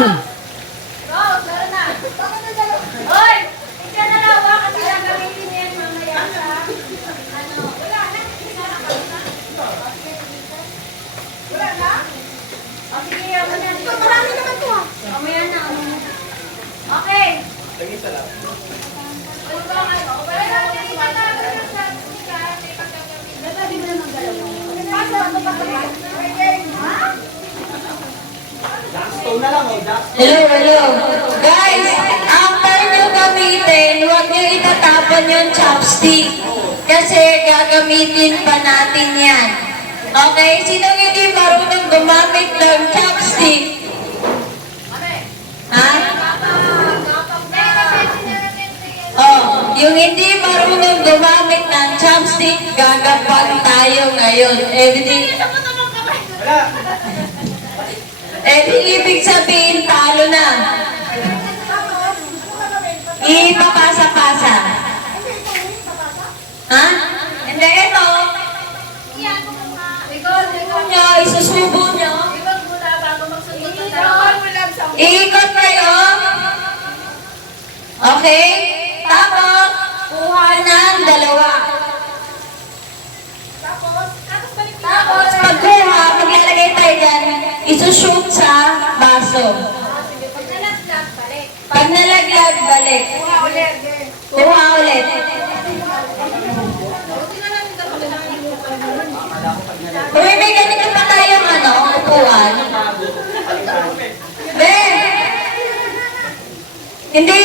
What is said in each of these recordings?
Hoy! Ika na lang ba? Kasi gagamitin yan mamaya sa... Ano? Wala na. Wala na? O sige, ako na. Ito, marami naman to ha. Mamaya na. Okay. Lagi sa lang. Wala na. Nagsabi mo naman dalawa. Paso, ano ba ito? Ha? Jackstone na lang, oh. Jackstone. Hello. Guys, after nyo gamitin, huwag nyo itatapon yung chopstick. Kasi gagamitin pa natin yan. Okay? Sinong hindi marunong gumamit ng chopstick? Ha? Oh, yung hindi marunong gumamit ng chopstick, gagapag tayo ngayon. Wala. Ibig sabihin, talo na. Ipapasa-pasa. Ha? Hindi, ito. Nyo, isusubo nyo. Iikot kayo. Okay? Tapos, kuha ng dalawa. Tapos, pagkuha, maglalagay tayo dyan, isushoot sa baso. Pag nalaglag, balik. Kuha ulit. Uy, may ganito pa tayong upuan. Ben! Hindi.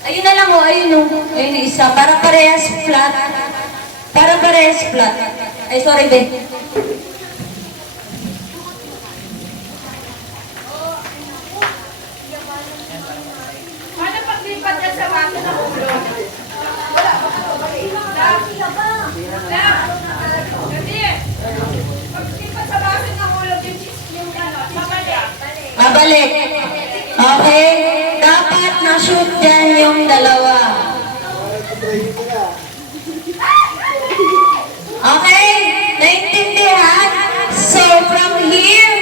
Ayun na lang ayun Ayun yung isa. Para parehas flat. Ay, sorry, Ben. Paano paglipat yan sa baso ng ulo? Wala, baka balik. Hindi. Paglipat sa baso ng ulo, yung mabalik. Mabalik. Okay? Dapat na-shoot dyan yung dalawa. Okay? Naintindihan? So, from here,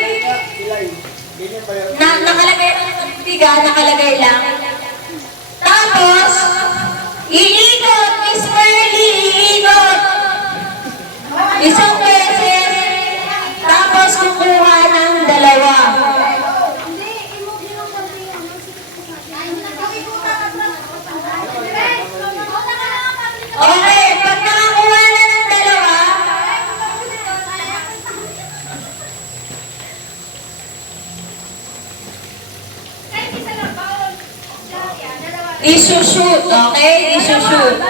nakalagay lang sa biga, nakalagay lang. Tapos, iikot, Miss Merly, iikot. Isang beses, tapos kukuha ng dalawa. Okay, pag nakakuha na ng dalawa, isushoot, okay? Isushoot.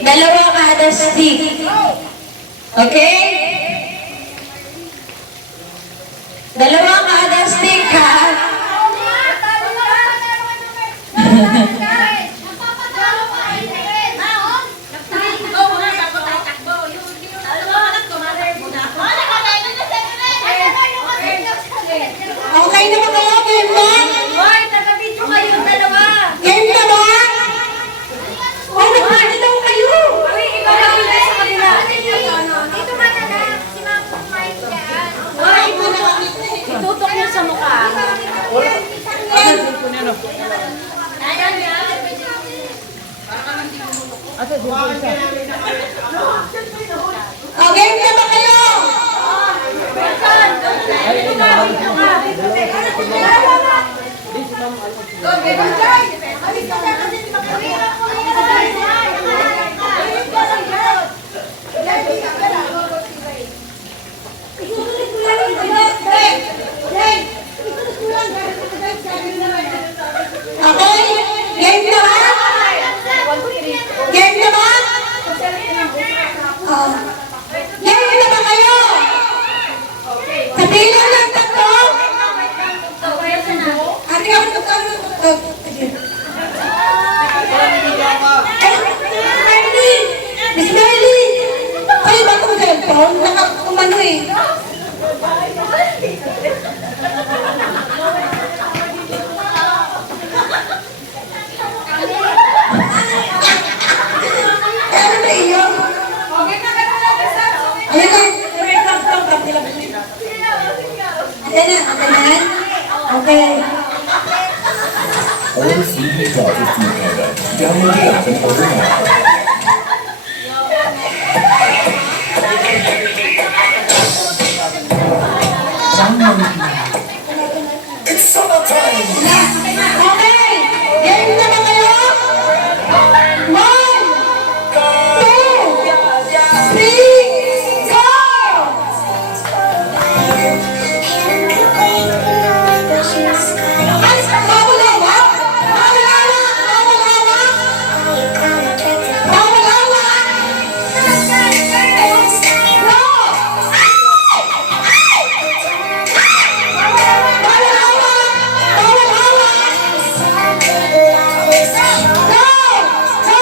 Dalawa kada stick. Okay? Dalawa kada stick, ha? Okay naman kayo, game ba? Hoy, taga-video kayo dalawa. Game na ba? Ano daw kayo? Uy, iba na dito sa kabila. Dito ka na lang. Si Ma'am kumain dyan. Hoy, itutok niyo sa mukha. Ayan yan. Oh, game na ba kayo? Okay? Game na ba? Game na ba? Oh. Game na ba kayo? Sabihin lang tatlo. Ate ka Miss Merly! Kayo ba itong cellphone? Nakakumano eh. Ano ba iyo? Okay na ka na lang. Ayun lang. Yan na, okay na yan? Okay. All CD Project Canada. Download it and order now. It's summertime! Okay! Game na ba kayo? 1, 2, 3, go! Ay, bawal hawak! Bawal hawak! Bawal hawak! Bawal hawak! No! Bawal hawak! Bawal hawak! Go! Go!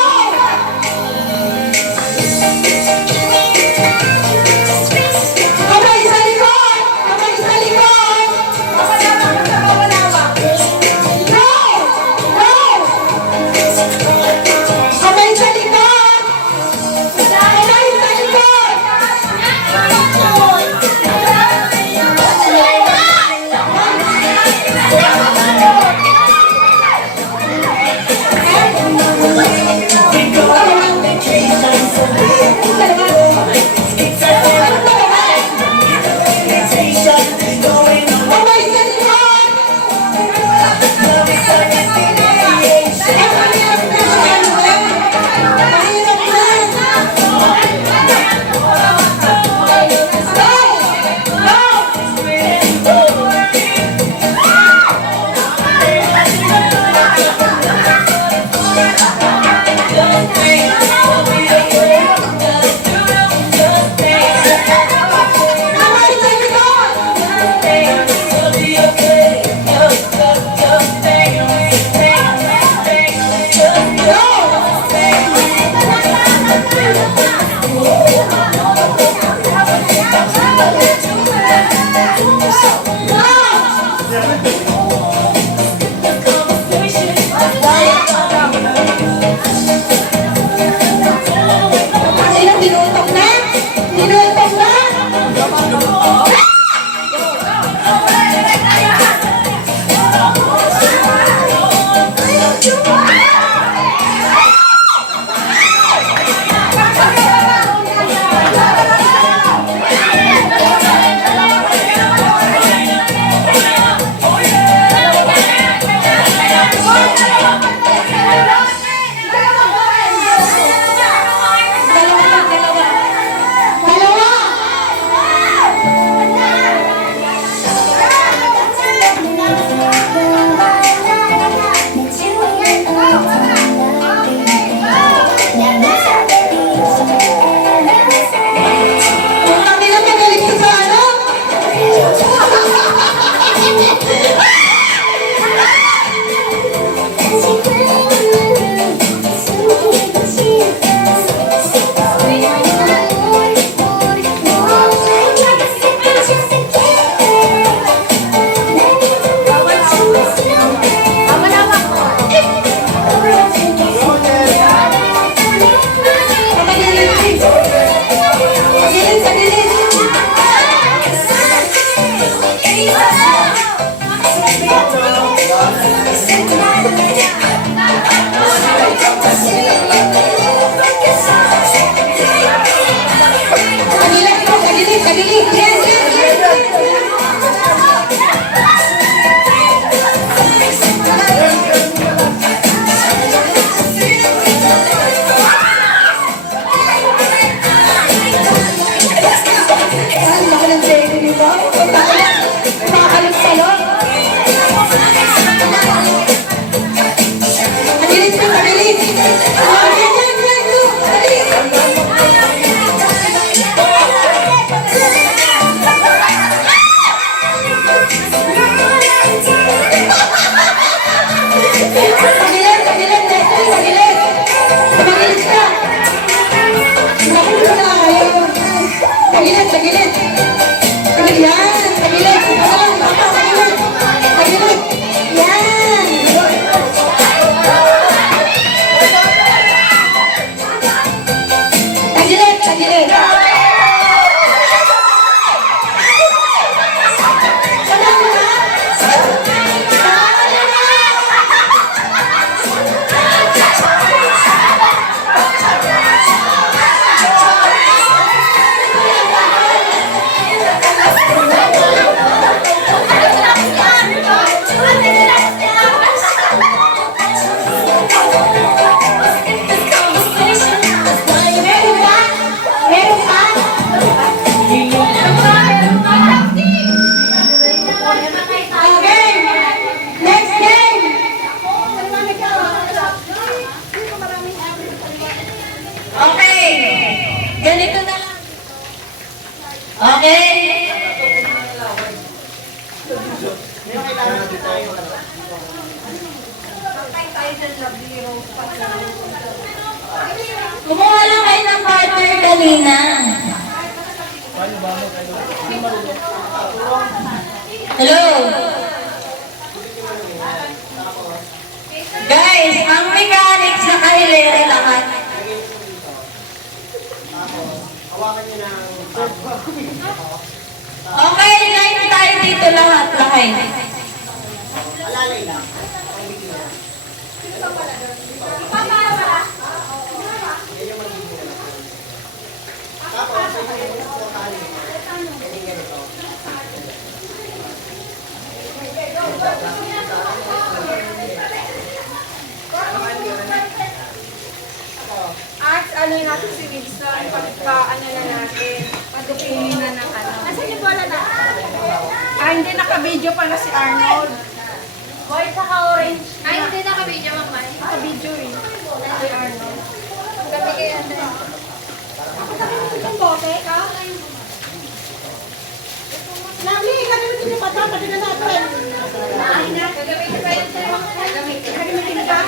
Kamay sa likod! Kamay sa likod! Go! Go! Kamay sa likod! Kamay sa likod! Kamay sa likod! Mahirap na! Go! Go! Kamay sa likod! Sino tinutok na? Tinutok na? Kung kami lang magaling sa ano? Pagilid, pagilid! Pagilid po, pagilid, pagilid! Yes, yes, yes! Ang laki ng baby, di ba? Makakalog-salog. Pagilid po, pagilid! Yan, yan, yan, go! Pagilid! Pagilid, pagilid, Leslie, pagilid! Pagilid ka! Bakit mo na ayaw? Pagilid, pagilid! Pagilid, yan! Pagilid! Pagilid! Pagilid! Pagilid! Yan! Pagilid, pagilid! Wala kanina. Hello? Guys, ang mechanics na kahilera lahat. Hawakan niyo ng... Okay, line tayo dito lahat. Line. Alalay lang. At ano yung natin si Wilson, ano na natin, pagdupingin na ng ano. Nasaan yung bola na? Hindi naka-video pala si Arnold. Boy, saka orange. Ay, hindi naka-video, mama. Naka-video eh. Si Arnold. Gabi kayo ano. Ang bote ka? Nami, gagamitin niyo pa ito. Pwede na natin. Gagamitin pa yun sa'yo. Gagamitin pa.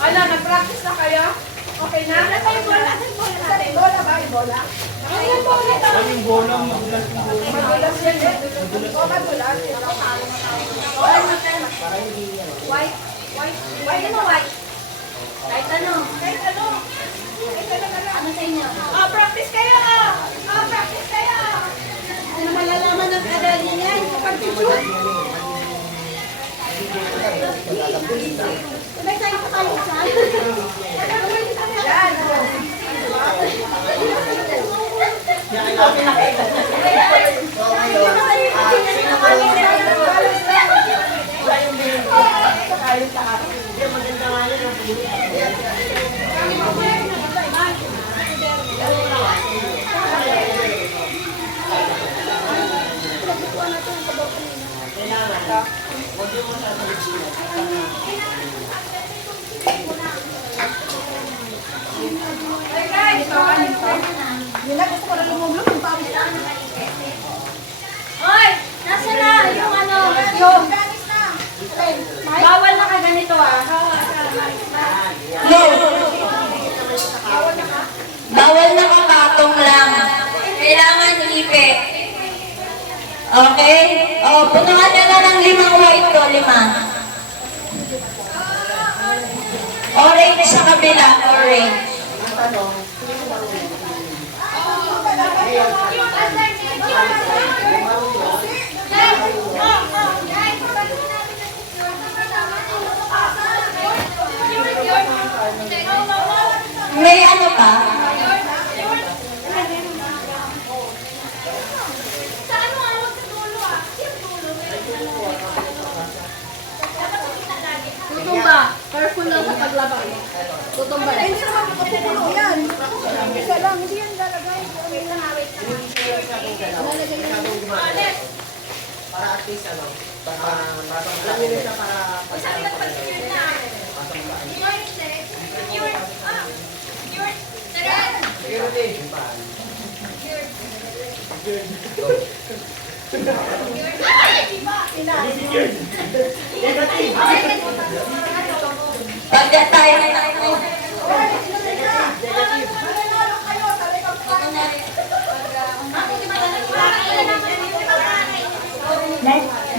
Ano, nag-practice na kayo? Okay na? Nasa yung bola? Nasa yung bola? Nasa yung bola ba? Yung bola? Ano yung bola ito? Yung bola, magulas yung bola. Magulas yan eh. O, magulas. White? White? White ano white? Kahit ano. Kahit ano? Kahit ano na lang. Ano sa inyo? Oh, practice kayo! Oh, practice kayo! Ano malalaman ng kadali niya? Yung pag-shoot. Sabay tayo sa kayo sa yan. Hoy! Nasa na yung ano? Yung Bawal na ka ganito ah. No. Bawal na kakatong lang. Kailangan ipe. Okay? O, punuhan nyo na ng 5 white ko, 5. Orange sa kabila, orange. May ano pa? Tutumba. Careful lang sa paglaba. Tutumba. hindi naman makapupuno yan. Isa lang, hindi yan lalagay. Para at least ano, alam niyo na siya para security. Pagka tayo na tayo.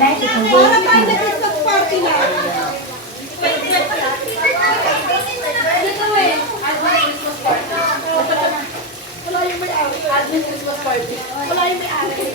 Para tayo nag-Christmas party na. Dito eh. Wala yung may-ari. Christmas party. Wala yung may-ari.